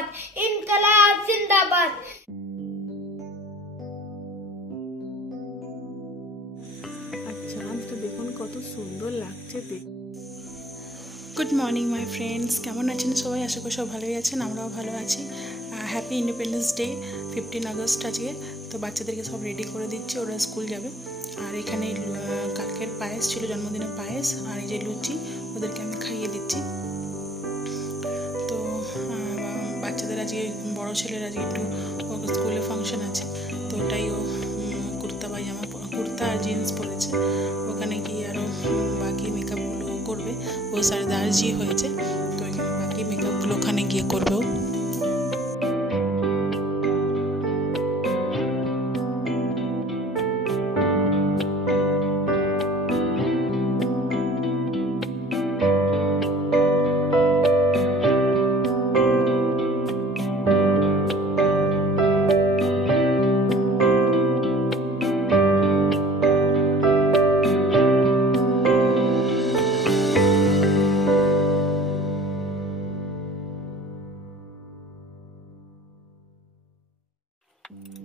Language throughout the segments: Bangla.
जिंदाबाद, इनकलाब जिंदाबाद। চাঁদটা দেখুন কত সুন্দর লাগছে দেখ। গুড মর্নিং মাই ফ্রেন্ডস, কেমন আছেন সবাই? আশা করি সব ভালোই আছেন, আমরাও ভালো আছি। হ্যাপি ইন্ডিপেন্ডেন্স ডে 15 আগস্ট আজকে। তো বাচ্চাদেরকে সব রেডি করে দিচ্ছি, ওরা স্কুল যাবে। আর এখানে কালকের পায়েস ছিল, জন্মদিনের পায়েস, আর এই যে লুচি ওদেরকে আমি খাইয়ে দিচ্ছি। তো বাচ্চাদের আজকে বড়ো ছেলের আজকে একটু স্কুলে ফাংশন আছে, তো ওটাই ও কুর্তা আর জিন্স পরেছে। ওখানে গিয়ে আরও বাকি মেকআপগুলো করবে। ও সারদারজি হয়েছে, তো বাকি মেকআপগুলো ওখানে গিয়ে করবে ও।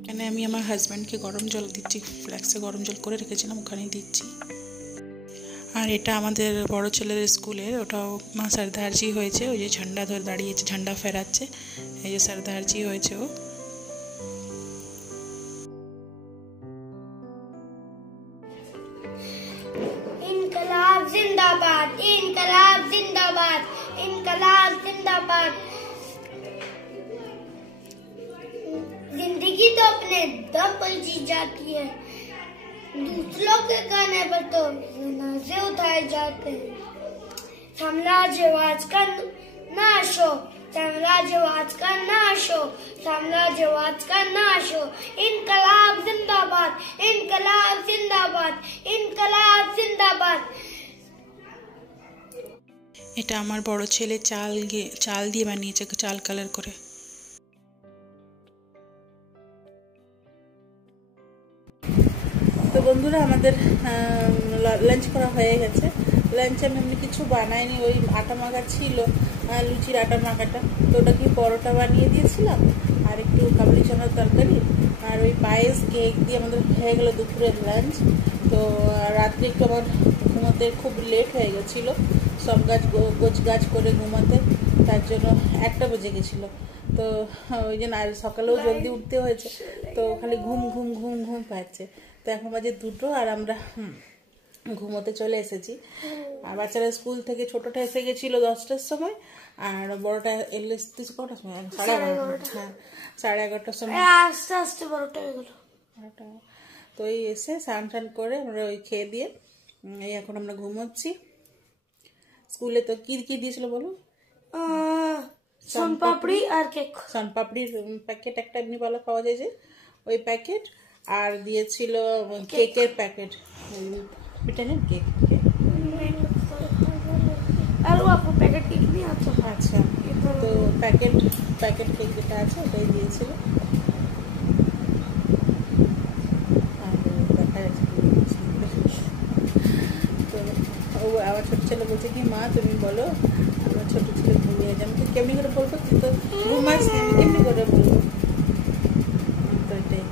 এখানে আমি আমার হাজব্যান্ডকে গরম জল দিচ্ছি, ফ্ল্যাক্সে গরম জল করে রেখেছিলাম, ওখানেই দিচ্ছি। আর এটা আমাদের বড় ছেলের স্কুলের, ওটাও মা সরদারজি হয়েছে। ওই যে ঝান্ডা ধরে দাঁড়িয়েছে, ঝান্ডা ফেরাচ্ছে, এই যে সরদারজি হয়েছে ও। इनकलाब जिंदाबाद, इनकलाब जिंदाबाद, इनकलाब जिंदाबाद। जिंदगी तो अपने दम पर जी जाती है, दूसरों के कहने पर तो जनाजे उठाए जाते हैं। साम्राज्यवाद का नाश हो, साम्राज्यवाद का नाश हो, साम्राज्यवाद का नाश हो। इनकलाब जिंदाबाद, इनकलाब जिंदाबाद, इनकलाब जिंदाबाद। এটা আমার বড় ছেলে চাল দিয়ে বানিয়েছে, চাল কালার করে। তো বন্ধুরা, আমাদের লাঞ্চ করা হয়ে গেছে। লাঞ্চে আমি এমনি কিছু বানাইনি, ওই আটা মাখা ছিল, লুচির আটা মাখাটা, তো ওটা কি পরোটা বানিয়ে দিয়েছিলাম, আর একটু কাবলি চানার তরকারি, আর ওই পায়েস কেক দিয়ে আমাদের হয়ে গেলো দুপুরের লাঞ্চ। তো রাত্রে একটু আমার ঘুমাতে খুব লেট হয়ে গেছিলো, সব গোছ গাছ করে ঘুমাতে, তার জন্য 1টা বেজে গেছিলো। তো ওই জন্য আর সকালেও জলদি উঠতে হয়েছে, তো খালি ঘুম ঘুম ঘুম ঘুম পাচ্ছে। তো এখন বাজে 2টো, আর আমরা ঘুমোতে চলে এসেছি। আর বাচ্চারা স্কুল থেকে, ছোটোটা এসে গেছিলো 10টার সময়, আর বড়োটা এলে কটার সময়? 11:30। হ্যাঁ, 11:30টার সময় আস্তে আস্তে 12টা হয়ে গেল। তো এই এসে স্নান টান করে আমরা ওই খেয়ে দিয়ে এই এখন আমরা ঘুমোচ্ছি। স্কুলে তো কি কি দিয়েছিল বলো? সোনপাপড়ি আর কেক। সোনপাপড়ির প্যাকেট একটা এমনি ভালো পাওয়া যায় যে, ওই প্যাকেট, আর দিয়েছিল কেকের প্যাকেট, ব্রিটানিয়ার কেক। আর ও আপু প্যাকেট কেক নিয়ে আছে। আচ্ছা, তো প্যাকেট কেক যেটা আছে ওটাই দিয়েছিল। আর দেখা যাচ্ছে তো ও আমার ছোট ছেলে বলছে কি, মা তুমি বলো, আমার ছোট ছেলে ঘুমিয়ে যায়। আমি কেমনি করে বলবো, তুই তো ঘুমাস, আমি কেমনি করে বলবো? তো এটাই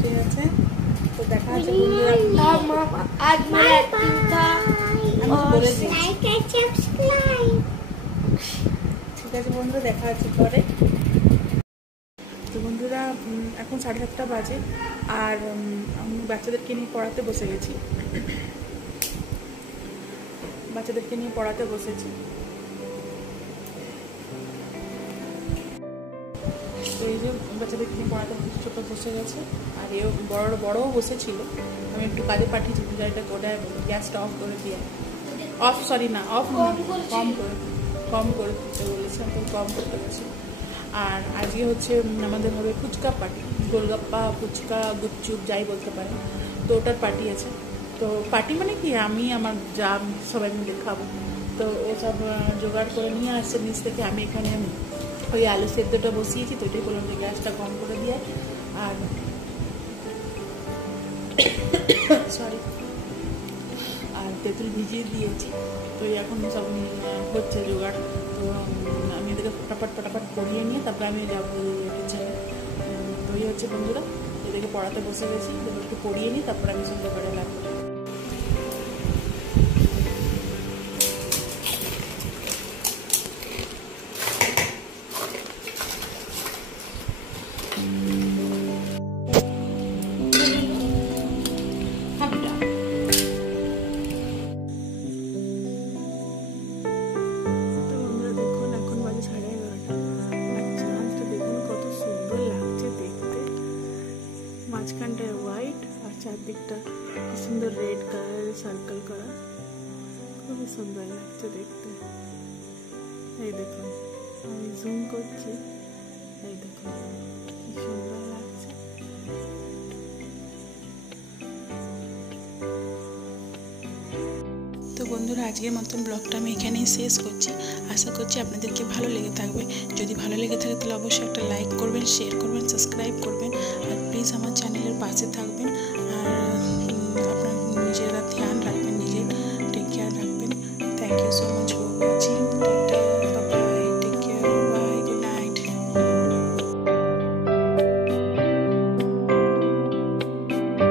ঠিক আছে। তো দেখা হচ্ছে आज मेरा एक्टिंग था। ঠিক আছে বন্ধুরা, দেখা হচ্ছে পরে। তো বন্ধুরা, এখন 7:30 বাজে, আর আমি বাচ্চাদেরকে নিয়ে পড়াতে বসে গেছি। বাচ্চাদেরকে নিয়ে পড়াতে বসেছি। তো এই যে বাচ্চাদেরকে নিয়ে পড়াতে ছোটো বসে গেছে, আর এও বড়ও বসেছিল। আমি একটু কাজে পাঠিয়েছি, গাড়িটা করে গ্যাসটা অফ করে দিয়ে, কম করে দিতে বলেছিলাম, তো কম করতে গেছি। আর আজকে হচ্ছে আমাদের হবে ফুচকা পার্টি, গোলগাপ্পা, ফুচকা, গুপচুপ যাই বলতে পারেন, তো ওটার পার্টি আছে। তো পার্টি মানে কি, আমি আমার যা সবাই মিলে খাবো। তো ও সব জোগাড় করে নিয়ে আসছে নিচ থেকে। আমি এখানে ওই আলু সেদ্ধটা বসিয়েছি, তো ওইটাই বললাম যে গ্যাসটা কম করে দিয়ে, আর সরি, আর তেঁতুল ভিজিয়ে দিয়েছি। তো এখন সব হচ্ছে জোগাড়। তো আমি এদেরকে ফটাফট করিয়ে নিয়ে তারপরে আমি যাবো কিচেনে। তো এই হচ্ছে বন্ধুরা, এদেরকে পড়াতে বসে গেছি, এদেরকে পড়িয়ে নিই, তারপরে আমি সন্ধ্যাবেলা লাগবো। মাঝখানটায় হোয়াইট আর চারদিকটা সুন্দর রেড কালারের সার্কেল করা, খুবই সুন্দর লাগছে দেখতে। এই দেখুন আমি জুম করছি, এই দেখুন কি সুন্দর লাগছে। তো বন্ধুরা, আজকের মতন ব্লগটা আমি এখানেই শেষ করছি। আশা করছি আপনাদেরকে ভালো লেগে থাকবে। যদি ভালো লেগে থাকে তাহলে অবশ্যই একটা লাইক করবেন, শেয়ার করবেন, সাবস্ক্রাইব করবেন, আর প্লিজ আমার চ্যানেলের পাশে থাকবেন।